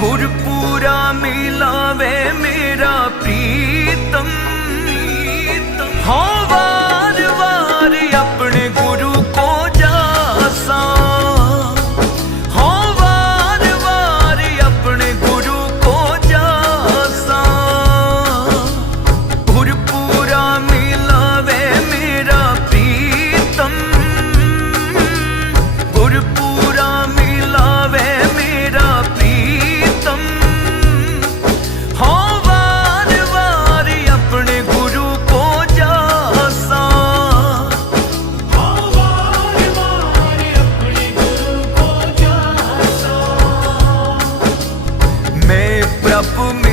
ਗੁਰਪੂਰਾ ਮਿਲਾਵੇ ਮੇਰਾ up for me.